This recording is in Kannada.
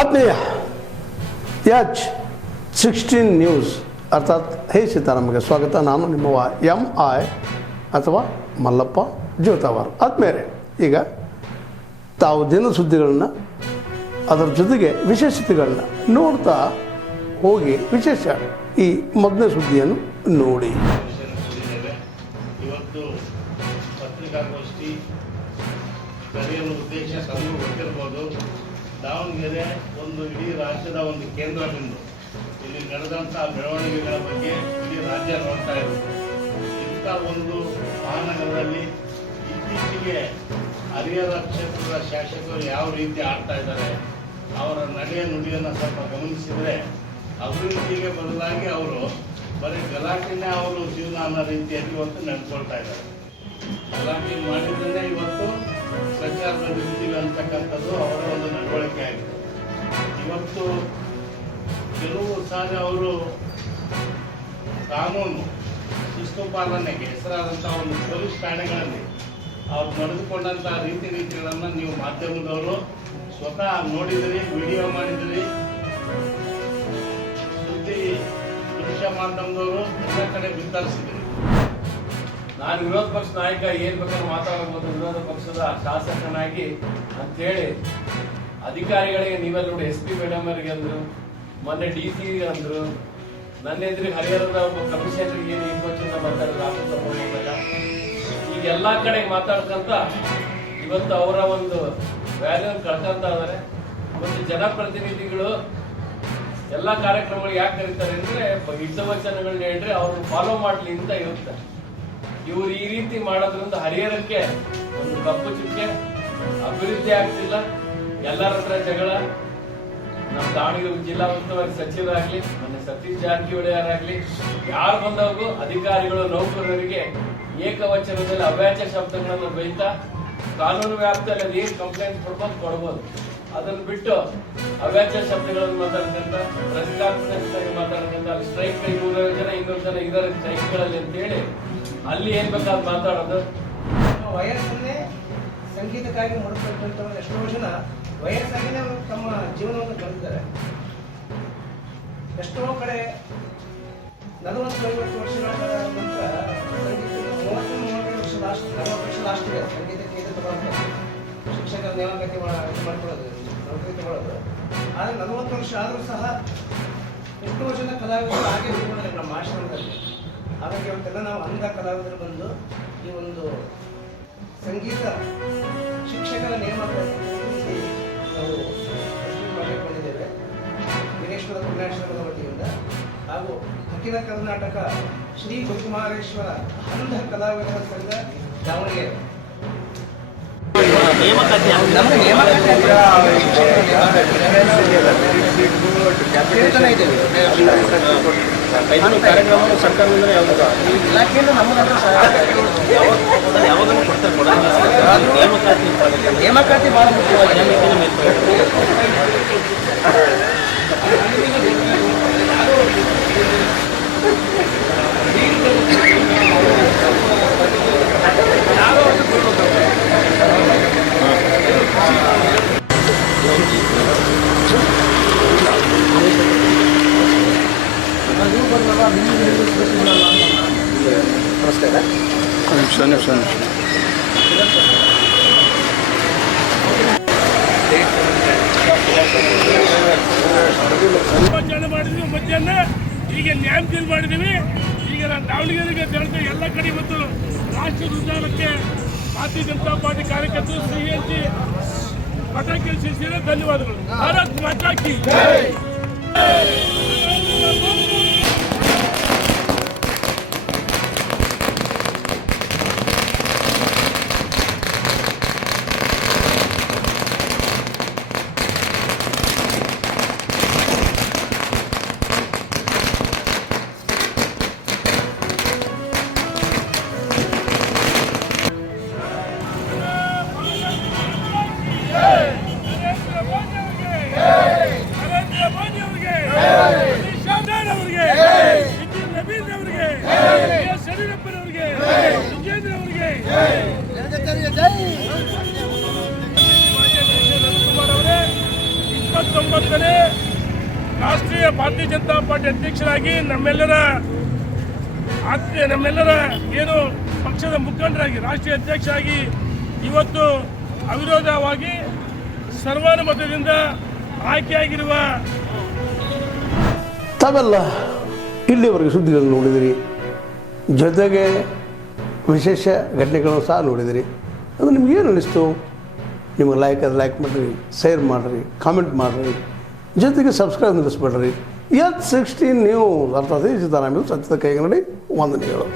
ಆತ್ಮೀಯ H16 ನ್ಯೂಸ್ ಅರ್ಥಾತ್ ಹೇ ಸೀತಾರಾಮಗೆ ಸ್ವಾಗತ. ನಾನು ನಿಮ್ಮವ MI ಅಥವಾ ಮಲ್ಲಪ್ಪ ಜೋತಾವಾರ್. ಆದ್ಮೇಲೆ ಈಗ ತಾವು ದಿನ ಸುದ್ದಿಗಳನ್ನ ಅದರ ಜೊತೆಗೆ ವಿಶೇಷತೆಗಳನ್ನ ನೋಡ್ತಾ ಹೋಗಿ ವಿಶೇಷ ಈ ಮೊದಲನೇ ಸುದ್ದಿಯನ್ನು ನೋಡಿ. ಇವತ್ತು ಪತ್ರಿಕಾಗೋಷ್ಠಿ ಕರೆಯಲು ಉದ್ದೇಶ ತಮಗೂ ಗೊತ್ತಿರ್ಬೋದು. ದಾವಣಗೆರೆ ಒಂದು ಇಡೀ ರಾಜ್ಯದ ಒಂದು ಕೇಂದ್ರ ಬಿಂದು. ಇಲ್ಲಿ ನಡೆದಂಥ ಬೆಳವಣಿಗೆಗಳ ಬಗ್ಗೆ ಇಡೀ ರಾಜ್ಯ ನೋಡ್ತಾ ಇರುತ್ತೆ. ಇಂಥ ಒಂದು ಮಹಾನಗರದಲ್ಲಿ ಇತ್ತೀಚೆಗೆ ಹರಿಹರ ಕ್ಷೇತ್ರದ ಶಾಸಕರು ಯಾವ ರೀತಿ ಆಡ್ತಾ ಇದ್ದಾರೆ, ಅವರ ನಡೆಯ ನುಡಿಯನ್ನು ಸ್ವಲ್ಪ ಗಮನಿಸಿದರೆ ಅಭಿವೃದ್ಧಿಗೆ ಬದಲಾಗಿ ಅವರು ಬರೀ ಗಲಾಟೆನೇ ಅವರು ಜೀವನ ಅನ್ನೋ ರೀತಿಯಲ್ಲಿ ಇವತ್ತು ನಡ್ಕೊಳ್ತಾ ಇದ್ದಾರೆ. ಗಲಾಟೆ ಮಾಡಿದ್ರೆ ಇವತ್ತು ಪ್ರಚಾರದಲ್ಲಿ ಇರ್ತೀವಿ ಅಂತಕ್ಕಂಥದ್ದು ಅವರ ಒಂದು ನಡವಳಿಕೆ ಆಗಿದೆ. ಇವತ್ತು ಕೆಲವು ಸಾರಿ ಅವರು ಕಾನೂನು ಶಿಸ್ತು ಪಾಲನೆಗೆ ಹೆಸರಾದಂಥ ಒಂದು ಪೊಲೀಸ್ ಠಾಣೆಗಳಲ್ಲಿ ಅವ್ರು ನಡೆದುಕೊಂಡಂಥ ರೀತಿಗಳನ್ನು ನೀವು ಮಾಧ್ಯಮದವರು ಸ್ವತಃ ನೋಡಿದಿರಿ, ವಿಡಿಯೋ ಮಾಡಿದಿರಿ. ಸುದ್ದಿ ದೃಶ್ಯ ಮಾಧ್ಯಮದವರು ಎಲ್ಲ ಕಡೆ ಬಿತ್ತರಿಸಿದಿರಿ. ನಾನು ವಿರೋಧ ಪಕ್ಷ ನಾಯಕ ಏನ್ ಬೇಕಾದ್ರೂ ಮಾತಾಡಬಹುದು, ವಿರೋಧ ಪಕ್ಷದ ಶಾಸಕನಾಗಿ ಅಂತೇಳಿ ಅಧಿಕಾರಿಗಳಿಗೆ ನೀವೆಲ್ಲ ನೋಡಿ, SP ಮೇಡಮ್ ಅವರಿಗೆ ಅಂದ್ರು, ಮೊನ್ನೆ DC ಅಂದ್ರು, ನನ್ನ ಎದುರಿಗೆ ಹರಿಹರದ ಒಬ್ಬ ಕಮಿಷನರ್ಗೆ ಏನು ಇನ್ಫಾರ್ಮೇಷನ್ ಮಾತಾಡಿದ್ರು ಆಫೀಸ್. ಈಗ ಎಲ್ಲಾ ಕಡೆ ಮಾತಾಡ್ಕಂತ ಇವತ್ತು ಅವರ ಒಂದು ವ್ಯಾಲ್ಯೂ ಕಳ್ಕೊಂತ ಇದಾರೆ. ಮತ್ತು ಜನಪ್ರತಿನಿಧಿಗಳು ಎಲ್ಲಾ ಕಾರ್ಯಕ್ರಮಗಳು ಯಾಕೆ ಕರೀತಾರೆ ಅಂದ್ರೆ ಹಿತವಚನಗಳನ್ನ ಹೇಳ್ರಿ ಅವ್ರನ್ನ ಫಾಲೋ ಮಾಡ್ಲಿ ಅಂತ ಇರುತ್ತೆ. ಇವ್ರು ಈ ರೀತಿ ಮಾಡೋದ್ರಿಂದ ಹರಿಹರಕ್ಕೆ ಒಂದು ಕಪ್ಪು ಚುಕ್ಕೆ, ಅಭಿವೃದ್ಧಿ ಆಗ್ತಿಲ್ಲ. ಎಲ್ಲರ ಹತ್ರ ಜಗಳ. ನಮ್ಮ ದಾವಣಗೆರೆ ಜಿಲ್ಲಾ ಉಸ್ತುವಾರಿ ಸಚಿವರಾಗ್ಲಿ, ಮೊನ್ನೆ ಸತೀಶ್ ಜಾರಕಿಹೊಳಿ ಅವರಾಗ್ಲಿ, ಯಾರು ಬಂದವಾಗೂ ಅಧಿಕಾರಿಗಳು ನೌಕರರಿಗೆ ಏಕವಚನದಲ್ಲಿ ಅವ್ಯಾಚ ಶಬ್ದಗಳನ್ನು ಬೈತಾ ಕಾನೂನು ವ್ಯಾಪ್ತಿಯಲ್ಲಿ ಅದು ಏನು ಕಂಪ್ಲೇಂಟ್ ಕೊಡ್ಬೋದು. ಅದನ್ನು ಬಿಟ್ಟು ಅವ್ಯಾಚ ಶಬ್ದಗಳನ್ನು ಮಾತಾಡ್ಕೊಂತ, ಪ್ರತಿಕಾತ್ಮಕವಾಗಿ ಮಾತಾಡ್ಕೊಂತ, ಅಲ್ಲಿ ಸ್ಟ್ರೈಕ್ 200 ಜನ 200 ಜನ ಇದರ ಸ್ಟ್ರೈಕ್ಗಳಲ್ಲಿ ಅಂತೇಳಿ ಅಲ್ಲಿ ಏನ್ ಬೇಕಾದ್ ಮಾತಾಡೋದು. ವಯಸ್ಸನ್ನೇ ಸಂಗೀತಕ್ಕಾಗಿ ಮುಡಿಸ್ಬೇಕಂತ ಎಷ್ಟೋ ಜನ ವಯಸ್ಸಾಗಿನೇ ತಮ್ಮ ಜೀವನವನ್ನು ಕಳೆದಿದ್ದಾರೆ. ಎಷ್ಟೋ ಕಡೆ 40-50 ವರ್ಷಗಳ ನಂತರ ಸಂಗೀತ 30-35 ವರ್ಷ ಲಾಸ್ಟ್, 40 ವರ್ಷ ಲಾಸ್ಟ್ ಇದೆ ಸಂಗೀತಕ್ಕೆ ಇದು ತಗೊಳ್ತಾರೆ. ಶಿಕ್ಷಕರ ನೇಮಕಾತಿ ಮಾಡ್ಕೊಳ್ಳೋದು, ನೌಕರಿ ತಗೊಳ್ಳೋದು. ಆದರೆ 40 ವರ್ಷ ಆದರೂ ಸಹ ಎಷ್ಟೋ ಜನ ಕಲಾವಿದರು ಹಾಗೆ ಉಳ್ಕೊಂಡಿದ್ದಾರೆ ನಮ್ಮ ಆಶ್ರಮದಲ್ಲಿ. ಹಾಗಾಗಿ ಅವತ್ತೆಲ್ಲ ನಾವು ಅಂಧ ಕಲಾವಿದರು ಬಂದು ಈ ಒಂದು ಸಂಗೀತ ಶಿಕ್ಷಕರ ನೇಮಕಾತಿ ನಾವು ಮಾಡಿಕೊಂಡಿದ್ದೇವೆ ವೀರೇಶ್ವರ ಪುಣ್ಯಾಶ್ರಮದ ವತಿಯಿಂದ. ಹಾಗೂ ಅಖಿಲ ಕರ್ನಾಟಕ ಶ್ರೀ ಗುರುಕುಮಾರೇಶ್ವರ ಅಂಧ ಕಲಾವಿದರ ಸಂಘ ದಾವಣಗೆರೆ ಕಾರ್ಯಕ್ರಮ ಸರ್ಕಾರದಿಂದ ಇಲಾಖೆಯಿಂದ ನಮ್ಮದಾದ್ರೂ ಯಾವಾಗಲೂ ಕೊಡ್ತಾರೆ. ನೇಮಕಾತಿ ಭಾಳ ಮುಖ್ಯವಾಗಿ ಮಾಡಿದ್ವಿ. ಮಧ್ಯಾಹ್ನ ಈಗ ನ್ಯಾಮತಿಯಲ್ಲಿ ಮಾಡಿದ್ದೀವಿ. ಈಗ ನಾನು ದಾವಣಗೆರೆಗೆ ತೆರಳಿದೆ. ಎಲ್ಲ ಕಡೆ ಇವತ್ತು ರಾಷ್ಟ್ರದ ಉದ್ಯಾನಕ್ಕೆ ಭಾರತೀಯ ಜನತಾ ಪಾರ್ಟಿ ಕಾರ್ಯಕರ್ತರು CNG ಪಟಾಕಿ ಸಿಡಿಸಿದರೆ ಧನ್ಯವಾದಗಳು. ಭಾರತ್ ಮಾತಾ ಕಿ ಜೈ. 29ನೇ ರಾಷ್ಟ್ರೀಯ ಭಾರತೀಯ ಜನತಾ ಪಾರ್ಟಿ ಅಧ್ಯಕ್ಷರಾಗಿ ನಮ್ಮೆಲ್ಲರ ಏನು ಪಕ್ಷದ ಮುಖಂಡರಾಗಿ ರಾಷ್ಟ್ರೀಯ ಅಧ್ಯಕ್ಷರಾಗಿ ಇವತ್ತು ಅವಿರೋಧವಾಗಿ ಸರ್ವಾನುಮತದಿಂದ ಆಯ್ಕೆಯಾಗಿರುವ ತಾವೆಲ್ಲ ಇಲ್ಲಿವರೆಗೆ ಸುದ್ದಿಗಳನ್ನು ನೋಡಿದಿರಿ, ಜೊತೆಗೆ ವಿಶೇಷ ಘಟನೆಗಳನ್ನು ಸಹ ನೋಡಿದಿರಿ. ಅದು ನಿಮ್ಗೇನು ಅನ್ನಿಸ್ತು? ನಿಮಗೆ ಲೈಕ್ ಮಾಡಿರಿ, ಶೇರ್ ಮಾಡಿರಿ, ಕಾಮೆಂಟ್ ಮಾಡಿರಿ, ಜೊತೆಗೆ ಸಬ್ಸ್ಕ್ರೈಬ್ ನಿಲ್ಲಿಸ್ಬೇಡ್ರಿ. H16 ನ್ಯೂಸ್ ಅರ್ಥಾತ್ ಸಿದ್ದರಾಮಯ್ಯ ಸತ್ಯದ ಕೈಗನ್ನಡಿ ವಂದನೆಗಳು.